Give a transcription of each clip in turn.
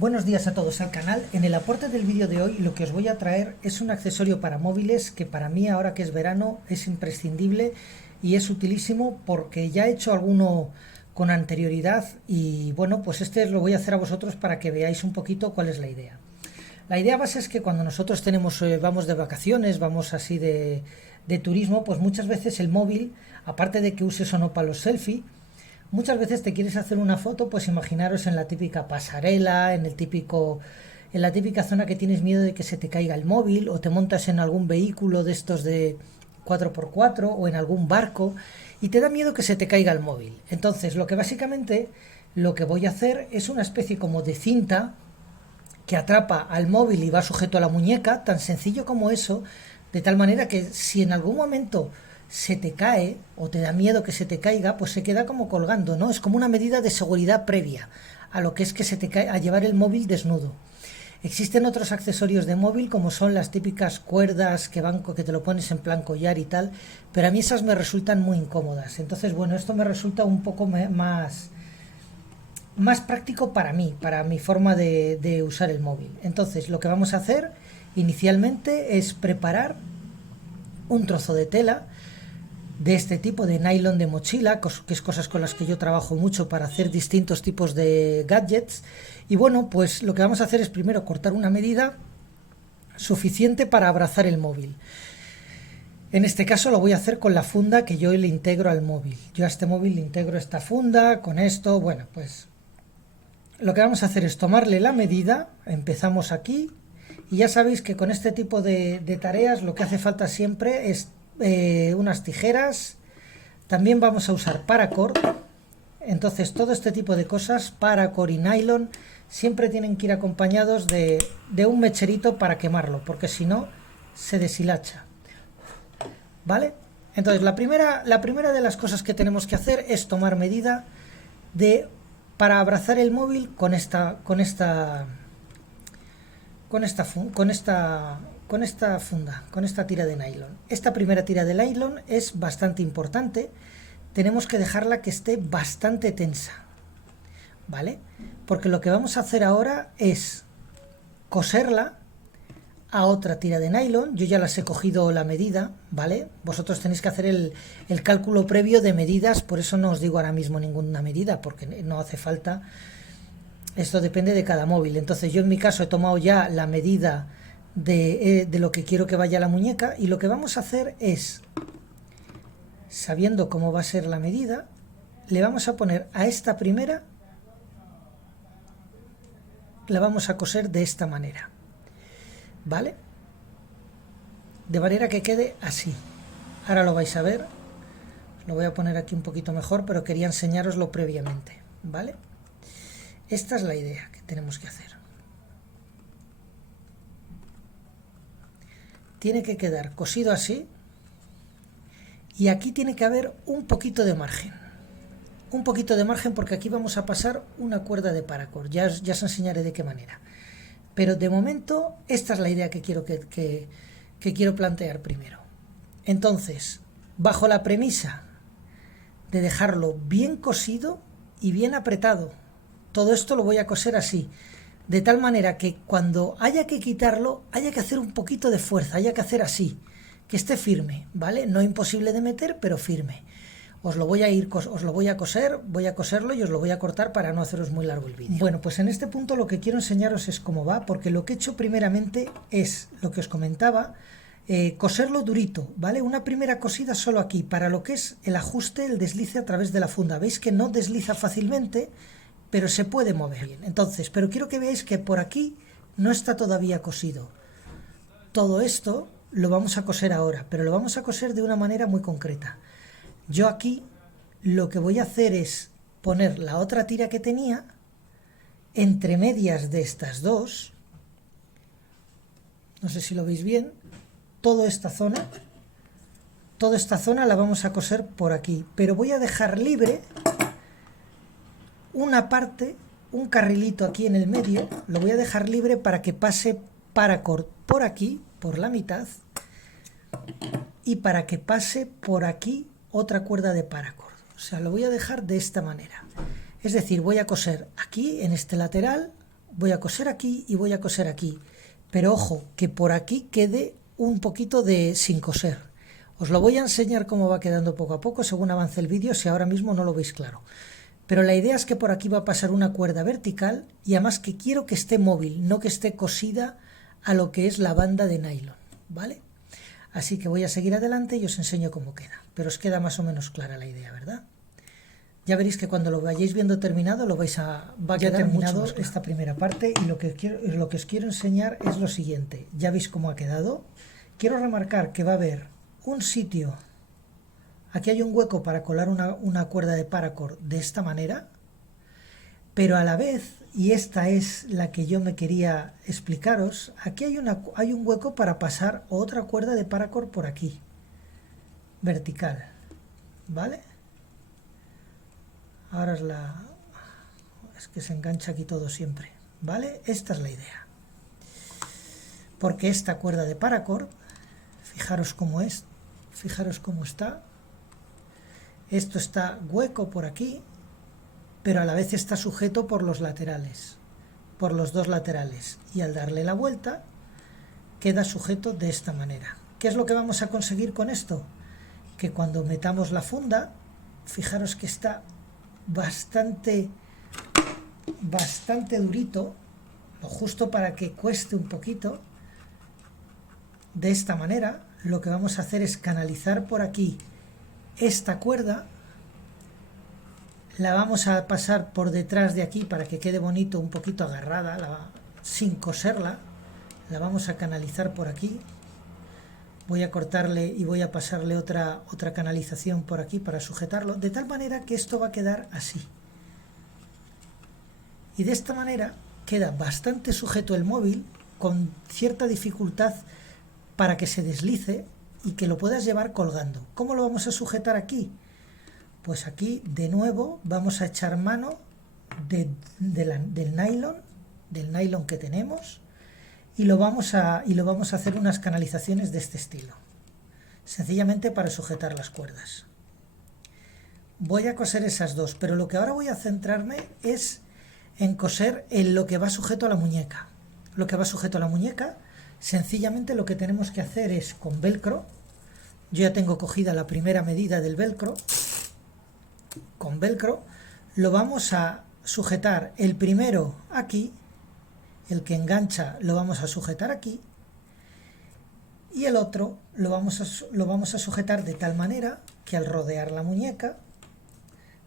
Buenos días a todos al canal. En el aporte del vídeo de hoy lo que os voy a traer es un accesorio para móviles que para mí ahora que es verano es imprescindible y es utilísimo porque ya he hecho alguno con anterioridad y bueno, pues este lo voy a hacer a vosotros para que veáis un poquito cuál es la idea. La idea base es que cuando nosotros vamos de vacaciones, vamos así de turismo, pues muchas veces el móvil, aparte de que uses o no para los selfies, muchas veces te quieres hacer una foto, pues imaginaros en la típica pasarela, en la típica zona que tienes miedo de que se te caiga el móvil, o te montas en algún vehículo de estos de 4x4 o en algún barco y te da miedo que se te caiga el móvil. Entonces, lo que voy a hacer es una especie como de cinta que atrapa al móvil y va sujeto a la muñeca, tan sencillo como eso, de tal manera que si en algún momento se te cae o te da miedo que se te caiga, pues se queda como colgando, ¿no? Es como una medida de seguridad previa a lo que es que se te cae, a llevar el móvil desnudo. Existen otros accesorios de móvil como son las típicas cuerdas que te lo pones en plan collar y tal, pero a mí esas me resultan muy incómodas. Entonces, bueno, esto me resulta un poco más práctico para mí, para mi forma de usar el móvil. Entonces, lo que vamos a hacer inicialmente es preparar un trozo de tela de este tipo de nylon de mochila, que es cosas con las que yo trabajo mucho para hacer distintos tipos de gadgets. Y bueno, pues lo que vamos a hacer es primero cortar una medida suficiente para abrazar el móvil. En este caso lo voy a hacer con la funda que yo le integro al móvil. Yo a este móvil le integro esta funda con esto. Bueno, pues lo que vamos a hacer es tomarle la medida. Empezamos aquí y ya sabéis que con este tipo de tareas lo que hace falta siempre es unas tijeras. También vamos a usar paracord. Entonces todo este tipo de cosas, paracord y nylon, siempre tienen que ir acompañados de un mecherito para quemarlo, porque si no se deshilacha, ¿vale? Entonces la primera de las cosas que tenemos que hacer es tomar medida para abrazar el móvil con esta funda, con esta tira de nylon. Esta primera tira de nylon es bastante importante. Tenemos que dejarla que esté bastante tensa, ¿vale? Porque lo que vamos a hacer ahora es coserla a otra tira de nylon. Yo ya las he cogido la medida, ¿vale? Vosotros tenéis que hacer el cálculo previo de medidas, por eso no os digo ahora mismo ninguna medida, porque no hace falta. Esto depende de cada móvil. Entonces yo en mi caso he tomado ya la medida de lo que quiero que vaya a la muñeca, y lo que vamos a hacer es, sabiendo cómo va a ser la medida, le vamos a poner a esta primera, la vamos a coser de esta manera, ¿vale? De manera que quede así. Ahora lo vais a ver, lo voy a poner aquí un poquito mejor, pero quería enseñaroslo previamente, ¿vale? Esta es la idea que tenemos que hacer. Tiene que quedar cosido así, y aquí tiene que haber un poquito de margen. Un poquito de margen porque aquí vamos a pasar una cuerda de paracord. Ya os enseñaré de qué manera. Pero de momento esta es la idea que quiero plantear primero. Entonces, bajo la premisa de dejarlo bien cosido y bien apretado, todo esto lo voy a coser así, de tal manera que cuando haya que quitarlo, haya que hacer un poquito de fuerza, haya que hacer así, que esté firme, ¿vale? No imposible de meter, pero firme. Os lo voy a coser, voy a coserlo y os lo voy a cortar para no haceros muy largo el vídeo. Bueno, pues en este punto lo que quiero enseñaros es cómo va, porque lo que he hecho primeramente es, lo que os comentaba, coserlo durito, ¿vale? Una primera cosida solo aquí, para lo que es el ajuste, el deslice a través de la funda. Veis que no desliza fácilmente, pero se puede mover bien. Entonces, pero quiero que veáis que por aquí no está todavía cosido. Todo esto lo vamos a coser ahora, pero lo vamos a coser de una manera muy concreta. Yo aquí lo que voy a hacer es poner la otra tira que tenía entre medias de estas dos. No sé si lo veis bien. Toda esta zona la vamos a coser por aquí, pero voy a dejar libre una parte, un carrilito aquí en el medio, lo voy a dejar libre para que pase paracord por aquí, por la mitad, y para que pase por aquí otra cuerda de paracord. O sea, lo voy a dejar de esta manera. Es decir, voy a coser aquí en este lateral voy a coser aquí y voy a coser aquí. Pero ojo, que por aquí quede un poquito de sin coser. Os lo voy a enseñar cómo va quedando poco a poco según avance el vídeo, si ahora mismo no lo veis claro. Pero la idea es que por aquí va a pasar una cuerda vertical y además que quiero que esté móvil, no que esté cosida a lo que es la banda de nylon, ¿vale? Así que voy a seguir adelante y os enseño cómo queda. Pero os queda más o menos clara la idea, ¿verdad? Ya veréis que cuando lo vayáis viendo terminado, va a quedar terminado esta primera parte, y lo que os quiero enseñar es lo siguiente. Ya veis cómo ha quedado. Quiero remarcar que va a haber un sitio, aquí hay un hueco para colar una cuerda de paracord de esta manera, pero a la vez, y esta es la que yo me quería explicaros, aquí hay un hueco para pasar otra cuerda de paracord por aquí, vertical, ¿vale? Ahora es que se engancha aquí todo siempre, ¿vale? Esta es la idea. Porque esta cuerda de paracord, fijaros cómo es, fijaros cómo está. Esto está hueco por aquí, pero a la vez está sujeto por los laterales, por los dos laterales. Y al darle la vuelta, queda sujeto de esta manera. ¿Qué es lo que vamos a conseguir con esto? Que cuando metamos la funda, fijaros que está bastante durito, lo justo para que cueste un poquito. De esta manera, lo que vamos a hacer es canalizar por aquí esta cuerda, la vamos a pasar por detrás de aquí para que quede bonito, un poquito agarrada, sin coserla, la vamos a canalizar por aquí. Voy a cortarle y voy a pasarle otra canalización por aquí para sujetarlo, de tal manera que esto va a quedar así. Y de esta manera queda bastante sujeto el móvil, con cierta dificultad para que se deslice y que lo puedas llevar colgando. ¿Cómo lo vamos a sujetar aquí? Pues aquí de nuevo vamos a echar mano del nylon que tenemos, y lo vamos a hacer unas canalizaciones de este estilo, sencillamente para sujetar las cuerdas. Voy a coser esas dos, pero lo que ahora voy a centrarme es en coser en lo que va sujeto a la muñeca. Lo que va sujeto a la muñeca, sencillamente lo que tenemos que hacer es con velcro. Yo ya tengo cogida la primera medida del velcro. Con velcro lo vamos a sujetar el primero aquí, el que engancha lo vamos a sujetar aquí, y el otro lo vamos a sujetar de tal manera que al rodear la muñeca,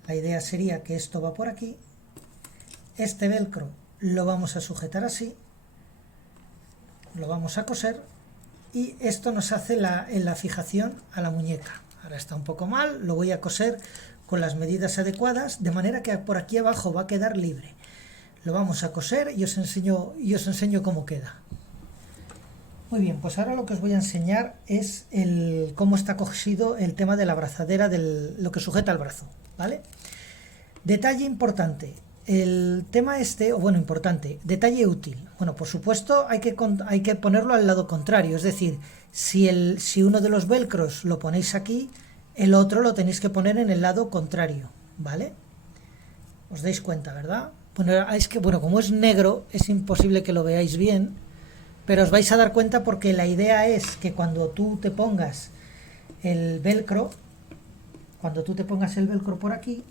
la idea sería que esto va por aquí, este velcro lo vamos a sujetar así, lo vamos a coser, y esto nos hace la fijación a la muñeca. Ahora está un poco mal, lo voy a coser con las medidas adecuadas, de manera que por aquí abajo va a quedar libre. Lo vamos a coser y os enseño cómo queda. Muy bien, pues ahora lo que os voy a enseñar es cómo está cosido el tema de la abrazadera, lo que sujeta el brazo, ¿vale? Detalle importante, el tema importante, detalle útil. Bueno, por supuesto hay que ponerlo al lado contrario, es decir, si uno de los velcros lo ponéis aquí, el otro lo tenéis que poner en el lado contrario, ¿vale? Os dais cuenta, ¿verdad? Bueno, es que, como es negro, es imposible que lo veáis bien, pero os vais a dar cuenta porque la idea es que cuando tú te pongas el velcro, por aquí,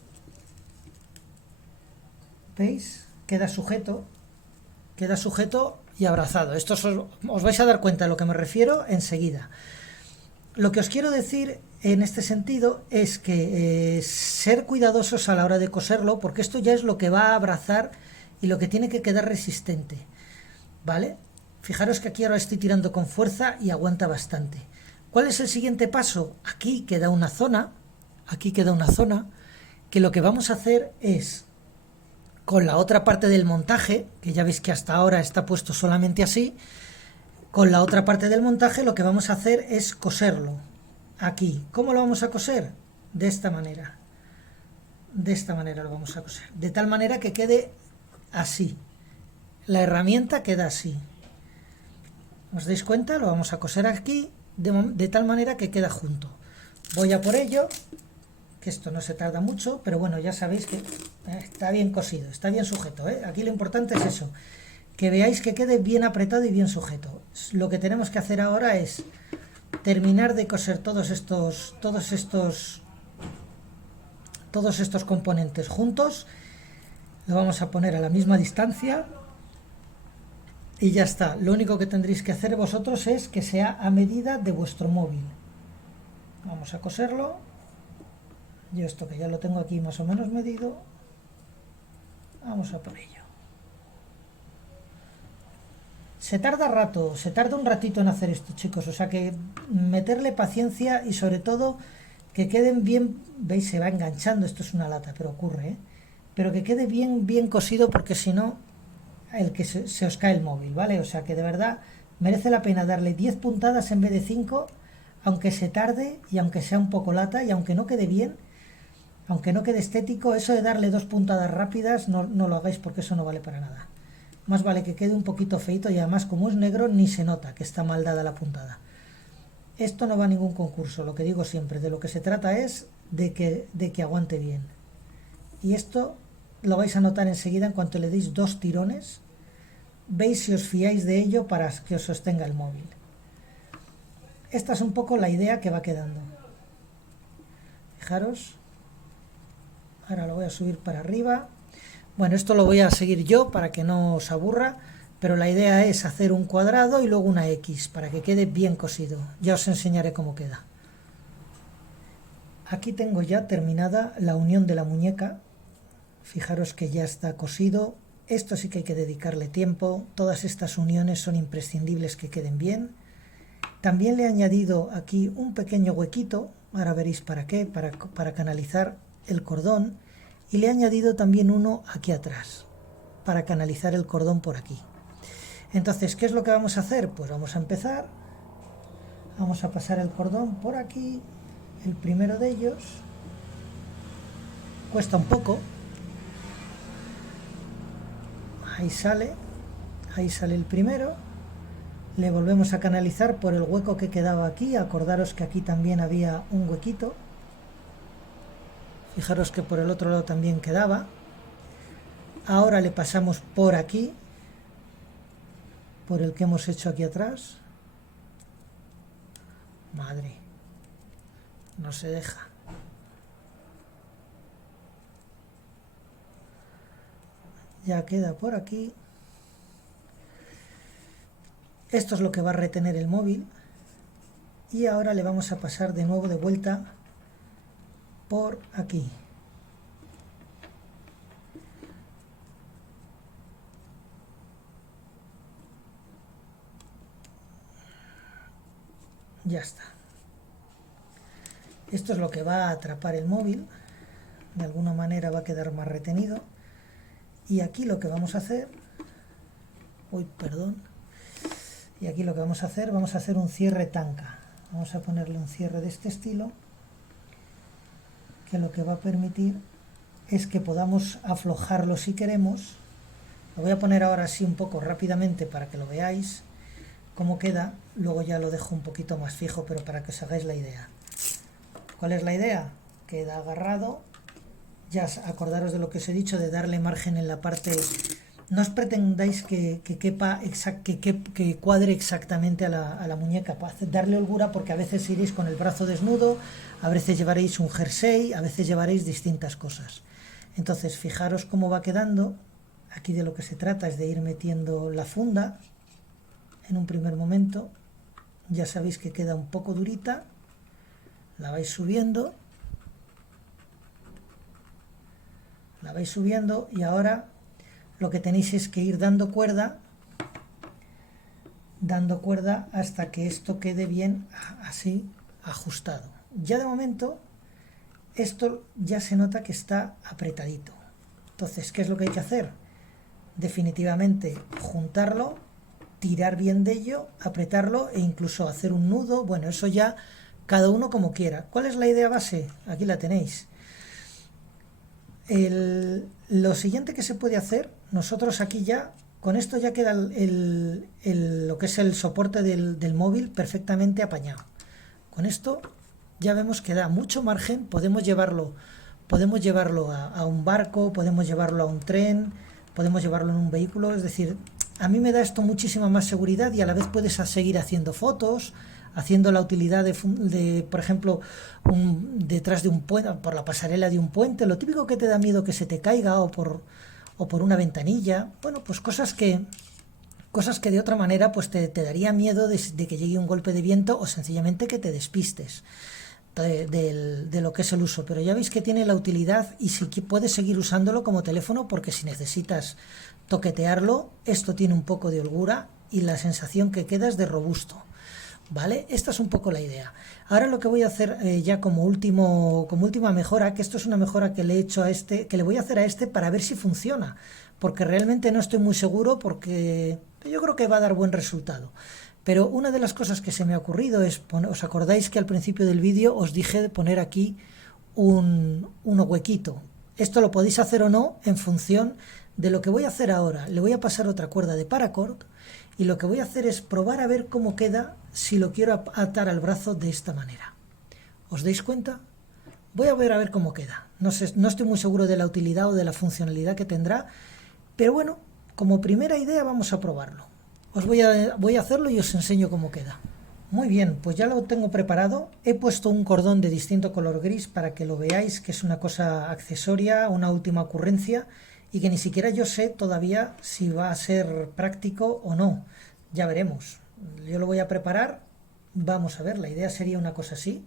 ¿veis? Queda sujeto y abrazado. Esto os vais a dar cuenta de lo que me refiero enseguida. Lo que os quiero decir en este sentido es que ser cuidadosos a la hora de coserlo, porque esto ya es lo que va a abrazar y lo que tiene que quedar resistente, ¿vale? Fijaros que aquí ahora estoy tirando con fuerza y aguanta bastante. ¿Cuál es el siguiente paso? Aquí queda una zona, que lo que vamos a hacer es, con la otra parte del montaje, que ya veis que hasta ahora está puesto solamente así, con la otra parte del montaje lo que vamos a hacer es coserlo aquí. ¿Cómo lo vamos a coser? De esta manera. De esta manera lo vamos a coser. De tal manera que quede así. La herramienta queda así. ¿Os dais cuenta? Lo vamos a coser aquí de tal manera que queda junto. Voy a por ello, que esto no se tarda mucho, pero bueno, ya sabéis que Está bien cosido, está bien sujeto, ¿eh? Aquí lo importante es eso, que veáis que quede bien apretado y bien sujeto. Lo que tenemos que hacer ahora es terminar de coser todos estos componentes juntos. Lo vamos a poner a la misma distancia y ya está. Lo único que tendréis que hacer vosotros es que sea a medida de vuestro móvil. Vamos a coserlo. Yo esto que ya lo tengo aquí más o menos medido, vamos a por ello. Se tarda rato, se tarda un ratito en hacer esto, chicos, o sea que meterle paciencia y sobre todo que queden bien, veis, se va enganchando, esto es una lata, pero ocurre, ¿eh? Pero que quede bien cosido, porque si no, se os cae el móvil, ¿vale? O sea que de verdad merece la pena darle 10 puntadas en vez de 5, aunque se tarde y aunque sea un poco lata y aunque no quede bien, aunque no quede estético. Eso de darle 2 puntadas rápidas no lo hagáis, porque eso no vale para nada. Más vale que quede un poquito feito, y además como es negro ni se nota que está mal dada la puntada. Esto no va a ningún concurso, lo que digo siempre, de lo que se trata es de que aguante bien. Y esto lo vais a notar enseguida en cuanto le deis 2 tirones. Veis si os fiáis de ello para que os sostenga el móvil. Esta es un poco la idea que va quedando. Fijaros. Ahora lo voy a subir para arriba. Bueno, esto lo voy a seguir yo para que no os aburra, pero la idea es hacer un cuadrado y luego una X para que quede bien cosido. Ya os enseñaré cómo queda. Aquí tengo ya terminada la unión de la muñeca. Fijaros que ya está cosido. Esto sí que hay que dedicarle tiempo. Todas estas uniones son imprescindibles que queden bien. También le he añadido aquí un pequeño huequito, ahora veréis para qué, para canalizar el cordón. Y le he añadido también uno aquí atrás, para canalizar el cordón por aquí. Entonces, ¿qué es lo que vamos a hacer? Pues vamos a empezar. Vamos a pasar el cordón por aquí, el primero de ellos. Cuesta un poco. Ahí sale el primero. Le volvemos a canalizar por el hueco que quedaba aquí. Acordaros que aquí también había un huequito. Fijaros que por el otro lado también quedaba. Ahora le pasamos por aquí, por el que hemos hecho aquí atrás. Madre, no se deja. Ya queda por aquí. Esto es lo que va a retener el móvil. Y ahora le vamos a pasar de nuevo de vuelta por aquí. Ya está. Esto es lo que va a atrapar el móvil. De alguna manera va a quedar más retenido. Y aquí lo que vamos a hacer... Uy, perdón. Y aquí lo que vamos a hacer un cierre tanca. Vamos a ponerle un cierre de este estilo, que lo que va a permitir es que podamos aflojarlo si queremos. Lo voy a poner ahora así un poco rápidamente para que lo veáis cómo queda. Luego ya lo dejo un poquito más fijo, pero para que os hagáis la idea. ¿Cuál es la idea? Queda agarrado. Ya acordaros de lo que os he dicho, de darle margen en la parte. No os pretendáis que quepa, que cuadre exactamente a la muñeca. Darle holgura, porque a veces iréis con el brazo desnudo, a veces llevaréis un jersey, a veces llevaréis distintas cosas. Entonces, fijaros cómo va quedando. Aquí de lo que se trata es de ir metiendo la funda en un primer momento. Ya sabéis que queda un poco durita. La vais subiendo. La vais subiendo y ahora lo que tenéis es que ir dando cuerda hasta que esto quede bien así ajustado. Ya de momento esto ya se nota que está apretadito. Entonces, ¿qué es lo que hay que hacer? Definitivamente juntarlo, tirar bien de ello, apretarlo e incluso hacer un nudo. Bueno, eso ya cada uno como quiera. ¿Cuál es la idea base? Aquí la tenéis. Lo siguiente que se puede hacer, nosotros aquí ya, con esto ya queda lo que es el soporte del móvil perfectamente apañado. Con esto ya vemos que da mucho margen, podemos llevarlo podemos llevarlo a un barco, podemos llevarlo a un tren, podemos llevarlo en un vehículo. Es decir, a mí me da esto muchísima más seguridad y a la vez puedes seguir haciendo fotos, haciendo la utilidad de por ejemplo, detrás de un puente, por la pasarela de un puente, lo típico que te da miedo que se te caiga o por una ventanilla. Bueno, pues cosas que de otra manera pues te daría miedo de que llegue un golpe de viento o sencillamente que te despistes de lo que es el uso. Pero ya veis que tiene la utilidad y si puedes seguir usándolo como teléfono, porque si necesitas toquetearlo, esto tiene un poco de holgura y la sensación que queda es de robusto. ¿Vale? Esta es un poco la idea. Ahora lo que voy a hacer ya como última mejora, que esto es una mejora que le he hecho a este, que le voy a hacer a este para ver si funciona, porque realmente no estoy muy seguro, porque yo creo que va a dar buen resultado. Pero una de las cosas que se me ha ocurrido es, ¿os acordáis que al principio del vídeo os dije de poner aquí un huequito? Esto lo podéis hacer o no en función de lo que voy a hacer ahora. Le voy a pasar otra cuerda de paracord y lo que voy a hacer es probar a ver cómo queda si lo quiero atar al brazo de esta manera. ¿Os dais cuenta? Voy a ver cómo queda. No estoy muy seguro de la utilidad o de la funcionalidad que tendrá, pero bueno, como primera idea vamos a probarlo. Voy a hacerlo y os enseño cómo queda. Muy bien, pues ya lo tengo preparado. He puesto un cordón de distinto color gris para que lo veáis, que es una cosa accesoria, una última ocurrencia, y que ni siquiera yo sé todavía si va a ser práctico o no. Ya veremos. Yo lo voy a preparar. Vamos a ver, la idea sería una cosa así,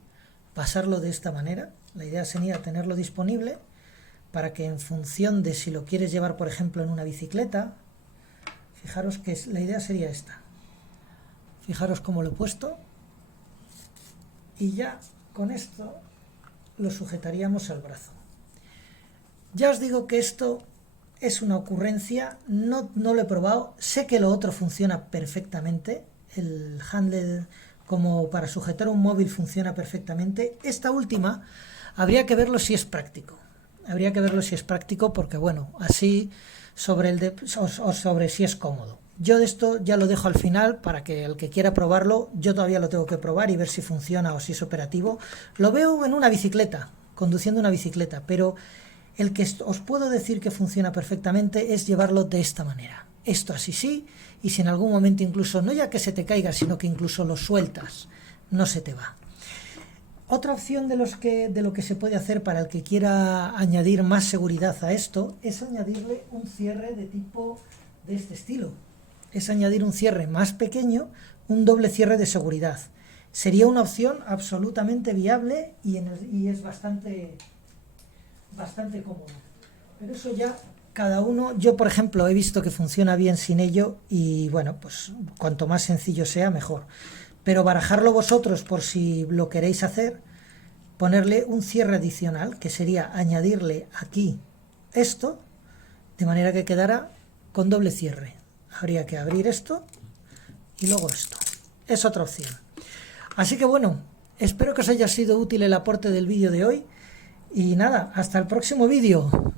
pasarlo de esta manera. La idea sería tenerlo disponible para que en función de si lo quieres llevar, por ejemplo, en una bicicleta, fijaros que la idea sería esta. Fijaros cómo lo he puesto. Y ya con esto lo sujetaríamos al brazo. Ya os digo que esto es una ocurrencia, no lo he probado, sé que lo otro funciona perfectamente, el handle como para sujetar un móvil funciona perfectamente. Esta última habría que verlo si es práctico, porque bueno, así sobre si es cómodo. Yo de esto ya lo dejo al final para que el que quiera probarlo, yo todavía lo tengo que probar y ver si funciona o si es operativo. Lo veo en una bicicleta, conduciendo una bicicleta, pero el que os puedo decir que funciona perfectamente es llevarlo de esta manera. Esto así sí, y si en algún momento incluso, no ya que se te caiga, sino que incluso lo sueltas, no se te va. Otra opción de lo que se puede hacer para el que quiera añadir más seguridad a esto es añadirle un cierre de tipo de este estilo. Es añadir un cierre más pequeño, un doble cierre de seguridad. Sería una opción absolutamente viable y es bastante cómodo. Pero eso ya cada uno, yo por ejemplo he visto que funciona bien sin ello y bueno, pues cuanto más sencillo sea mejor. Pero barajarlo vosotros por si lo queréis hacer, ponerle un cierre adicional, que sería añadirle aquí esto, de manera que quedara con doble cierre. Habría que abrir esto y luego esto. Es otra opción. Así que bueno, espero que os haya sido útil el aporte del vídeo de hoy. Y nada, hasta el próximo vídeo.